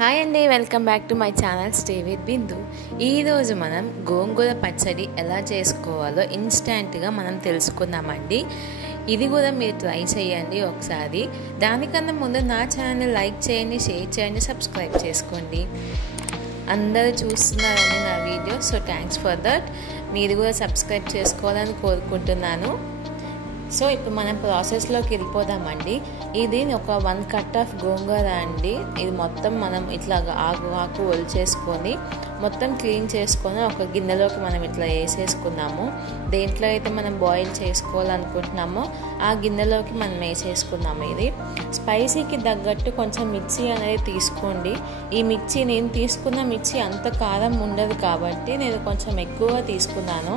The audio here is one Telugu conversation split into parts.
హాయ్ అండి, welcome back to my channel stay with Bindu. ఈరోజు మనం గోంగూర పచ్చడి ఎలా చేసుకోవాలో ఇన్స్టెంట్గా మనం తెలుసుకుందామండి. ఇది కూడా మీరు ట్రై చేయండి ఒకసారి. దానికన్నా ముందు నా ఛానల్ని లైక్ చేయండి, షేర్ చేయండి, సబ్స్క్రైబ్ చేసుకోండి. అందరూ చూస్తున్నారని నా video, so thanks for that. మీరు కూడా సబ్స్క్రైబ్ చేసుకోవాలని కోరుకుంటున్నాను. సో ఇప్పుడు మనం ప్రాసెస్లోకి వెళ్ళిపోదామండి. ఇది ఒక 1 కట్ ఆఫ్ గోంగూర అండి. ఇది మొత్తం మనం ఇట్లా ఆకు ఒలిచేసుకొని మొత్తం క్లీన్ చేసుకొని ఒక గిన్నెలోకి మనం ఇట్లా వేసేసుకున్నాము. దేంట్లో అయితే మనం బాయిల్ చేసుకోవాలనుకుంటున్నామో ఆ గిన్నెలోకి మనం వేసేసుకున్నాము. ఇది స్పైసీకి తగ్గట్టు కొంచెం మిర్చి అనేది తీసుకోండి. ఈ మిర్చి నేను తీసుకున్న మిర్చి అంత కారం ఉండదు కాబట్టి నేను కొంచెం ఎక్కువగా తీసుకున్నాను.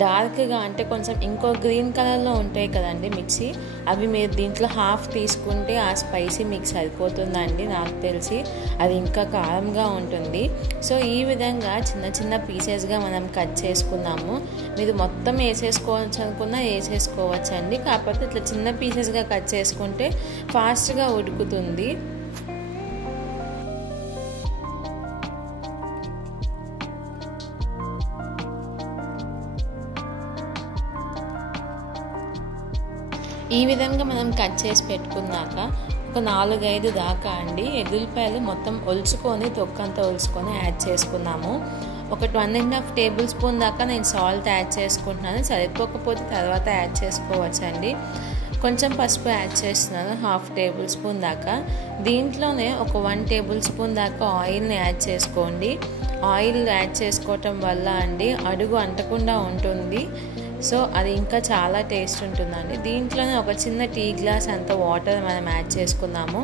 డార్క్గా అంటే కొంచెం ఇంకో గ్రీన్ కలర్లో ఉంటాయి కదండి మిర్చి, అవి మీరు దీంట్లో హాఫ్ తీసుకుంటే ఆ స్పైసీ మీకు సరిపోతుందండి. నాకు తెలిసి అది ఇంకా కారంగా ఉంటుంది. సో ఈ విధంగా చిన్న చిన్న పీసెస్గా మనం కట్ చేసుకున్నాము. మీరు మొత్తం వేసేసుకోవచ్చు అనుకున్నా వేసేసుకోవచ్చండి. కాకపోతే ఇట్లా చిన్న పీసెస్గా కట్ చేసుకుంటే ఫాస్ట్గా ఉడుకుతుంది. ఈ విధంగా మనం కట్ చేసి పెట్టుకున్నాక ఒక 4-5 దాకా అండి ఎల్లుల్లిపాయలు మొత్తం ఒలుచుకొని తొక్కంతా ఒలుచుకొని యాడ్ చేసుకున్నాము. ఒక 1.5 టేబుల్ స్పూన్ దాకా నేను సాల్ట్ యాడ్ చేసుకుంటున్నాను. సరిపోకపోతే తర్వాత యాడ్ చేసుకోవచ్చండి. కొంచెం పసుపు యాడ్ చేస్తున్నాను, 1/2 టేబుల్ స్పూన్ దాకా. దీంట్లోనే ఒక 1 టేబుల్ స్పూన్ దాకా ఆయిల్ని యాడ్ చేసుకోండి. ఆయిల్ యాడ్ చేసుకోవటం వల్ల అండి అడుగు అంటకుండా ఉంటుంది. సో అది ఇంకా చాలా టేస్ట్ ఉంటుందండి. దీంట్లోనే ఒక చిన్న టీ గ్లాస్ అంత వాటర్ మనం యాడ్ చేసుకున్నాము.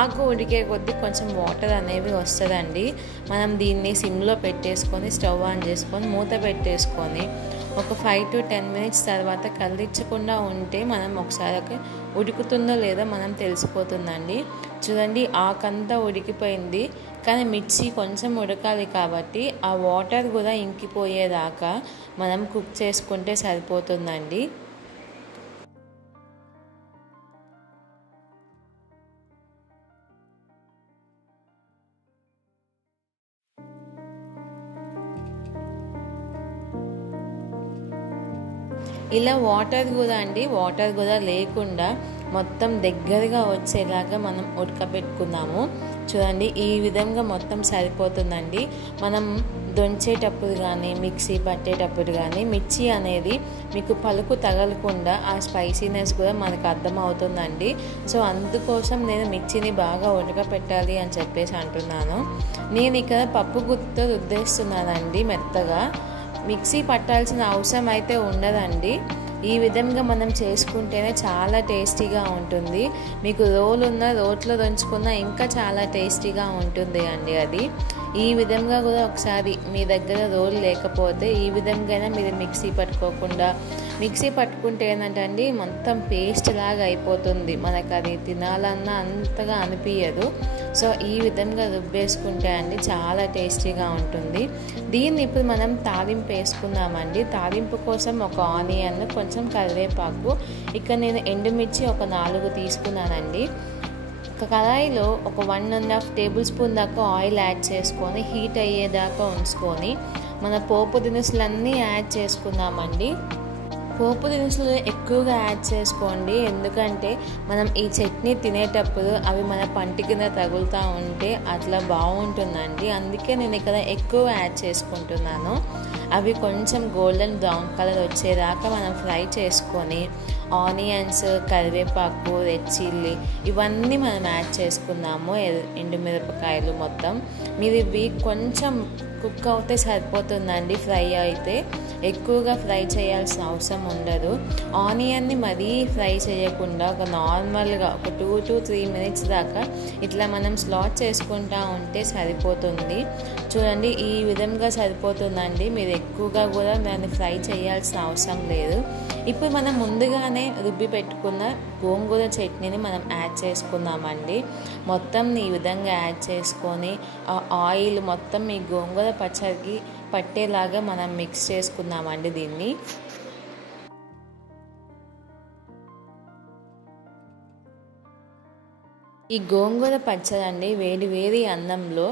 ఆకు ఉడికే కొద్దీ కొంచెం వాటర్ అనేవి వస్తుందండి. మనం దీన్ని సిమ్లో పెట్టేసుకొని స్టవ్ ఆన్ చేసుకొని మూత పెట్టేసుకొని ఒక 5 to 10 మినిట్స్ తర్వాత కదిలించకుండా ఉంటే మనం ఒకసారి ఉడుకుతుందో లేదో మనం తెలిసిపోతుందండి. చూడండి, ఆకంతా ఉడికిపోయింది, కానీ మిర్చి కొంచెం ఉడకాలి కాబట్టి ఆ వాటర్ కూడా ఇంకిపోయేదాకా మనం కుక్ చేసుకుంటే సరిపోతుందండి. ఇలా వాటర్ కూడా లేకుండా మొత్తం దగ్గరగా వచ్చేలాగా మనం ఉడకబెట్టుకున్నాము. చూడండి, ఈ విధంగా మొత్తం సరిపోతుందండి. మనం దొంచేటప్పుడు కానీ మిక్సీ పట్టేటప్పుడు కానీ మిర్చి అనేది మీకు పలుకు తగలకుండా ఆ స్పైసీనెస్ కూడా మనకు అర్థమవుతుందండి. సో అందుకోసం నేను మిర్చిని బాగా ఉడకపెట్టాలి అని చెప్పేసి అంటున్నాను. నేను ఇక్కడ పప్పు గుత్తితో రుద్దేస్తున్నానండి మెత్తగా. మిక్సీ పట్టాల్సిన అవసరం అయితే ఉండదండి. ఈ విధంగా మనం చేసుకుంటేనే చాలా టేస్టీగా ఉంటుంది. మీకు రోట్లో దంచుకున్న ఇంకా చాలా టేస్టీగా ఉంటుంది అండి అది. ఈ విధంగా కూడా ఒకసారి మీ దగ్గర రోల్ లేకపోతే ఈ విధంగా మీరు మిక్సీ పట్టుకుంటే ఏంటంటే అండి మొత్తం పేస్ట్ లాగా అయిపోతుంది. మనకు అది తినాలన్నా అంతగా అనిపించదు. సో ఈ విధంగా రుబ్బేసుకుంటే అండి చాలా టేస్టీగా ఉంటుంది. దీన్ని ఇప్పుడు మనం తాలింపు వేసుకుందామండి. తాలింపు కోసం ఒక ఆనియన్, కొంచెం కరివేపాకు, ఇక్కడ నేను ఎండుమిర్చి ఒక 4 తీసుకున్నానండి. ఒక కడాయిలో ఒక 1.5 టేబుల్ స్పూన్ దాకా ఆయిల్ యాడ్ చేసుకొని హీట్ అయ్యేదాకా ఉంచుకొని మన పోపు దినుసులన్నీ యాడ్ చేసుకుందామండి. పోపు దినుసులు ఎక్కువగా యాడ్ చేసుకోండి, ఎందుకంటే మనం ఈ చట్నీ తినేటప్పుడు అవి మన పంటి కింద తగులుతూ ఉంటే అట్లా బాగుంటుందండి. అందుకే నేను ఇక్కడ ఎక్కువ యాడ్ చేసుకుంటున్నాను. అవి కొంచెం గోల్డెన్ బ్రౌన్ కలర్ వచ్చేదాకా మనం ఫ్రై చేసుకొని ఆనియన్స్, కరివేపాకు, రెడ్ చిల్లీ ఇవన్నీ మనం యాడ్ చేసుకున్నాము. ఎండుమిరపకాయలు మొత్తం మీరు ఇవి కొంచెం కుక్ అవుతే సరిపోతుందండి. ఫ్రై అయితే ఎక్కువగా ఫ్రై చేయాల్సిన అవసరం ఉండదు. ఆనియన్ని మరీ ఫ్రై చేయకుండా ఒక నార్మల్గా ఒక 2 to 3 మినిట్స్ దాకా ఇట్లా మనం స్లాట్ చేసుకుంటూ ఉంటే సరిపోతుంది. చూడండి, ఈ విధంగా సరిపోతుందండి. మీరు ఎక్కువగా కూడా దాన్ని ఫ్రై చేయాల్సిన అవసరం లేదు. ఇప్పుడు మనం ముందుగానే రుబ్బి పెట్టుకున్న గోంగూర చట్నీని మనం యాడ్ చేసుకుందామండి. మొత్తం ఈ విధంగా యాడ్ చేసుకొని ఆ ఆయిల్ మొత్తం ఈ గోంగూర పచ్చడికి పట్టేలాగా మనం మిక్స్ చేసుకుందామండి దీన్ని. ఈ గోంగూర పచ్చడి అండి వేడి వేడి అన్నంలో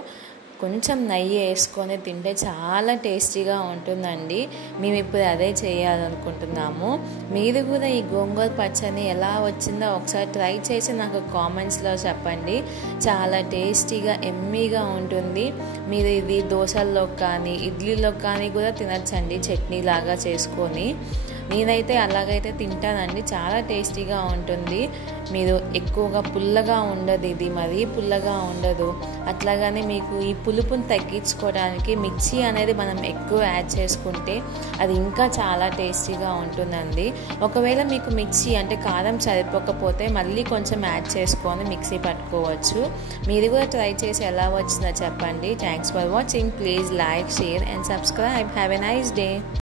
కొంచెం నెయ్యి వేసుకొని తింటే చాలా టేస్టీగా ఉంటుందండి. మేము ఇప్పుడు అదే చేయాలనుకుంటున్నాము. మీరు కూడా ఈ గోంగూర పచ్చడిని ఎలా వచ్చిందో ఒకసారి ట్రై చేసి నాకు కామెంట్స్లో చెప్పండి. చాలా టేస్టీగా ఎమ్మీగా ఉంటుంది. మీరు ఇది దోశల్లో కానీ ఇడ్లీలో కానీ కూడా తినచ్చండి, చట్నీ లాగా చేసుకొని. నేనైతే అలాగైతే తింటానండి, చాలా టేస్టీగా ఉంటుంది. మీరు ఎక్కువగా పుల్లగా ఉండదు, ఇది మరీ పుల్లగా ఉండదు. అట్లాగని మీకు ఈ పులుపుని తగ్గించుకోవడానికి మిర్చి అనేది మనం ఎక్కువ యాడ్ చేసుకుంటే అది ఇంకా చాలా టేస్టీగా ఉంటుందండి. ఒకవేళ మీకు మిర్చి అంటే కారం సరిపోకపోతే మళ్ళీ కొంచెం యాడ్ చేసుకొని మిక్సీ పట్టుకోవచ్చు. మీరు కూడా ట్రై చేసి ఎలా వచ్చిందో చెప్పండి. Thanks for watching. Please like, share and subscribe. Have a nice day.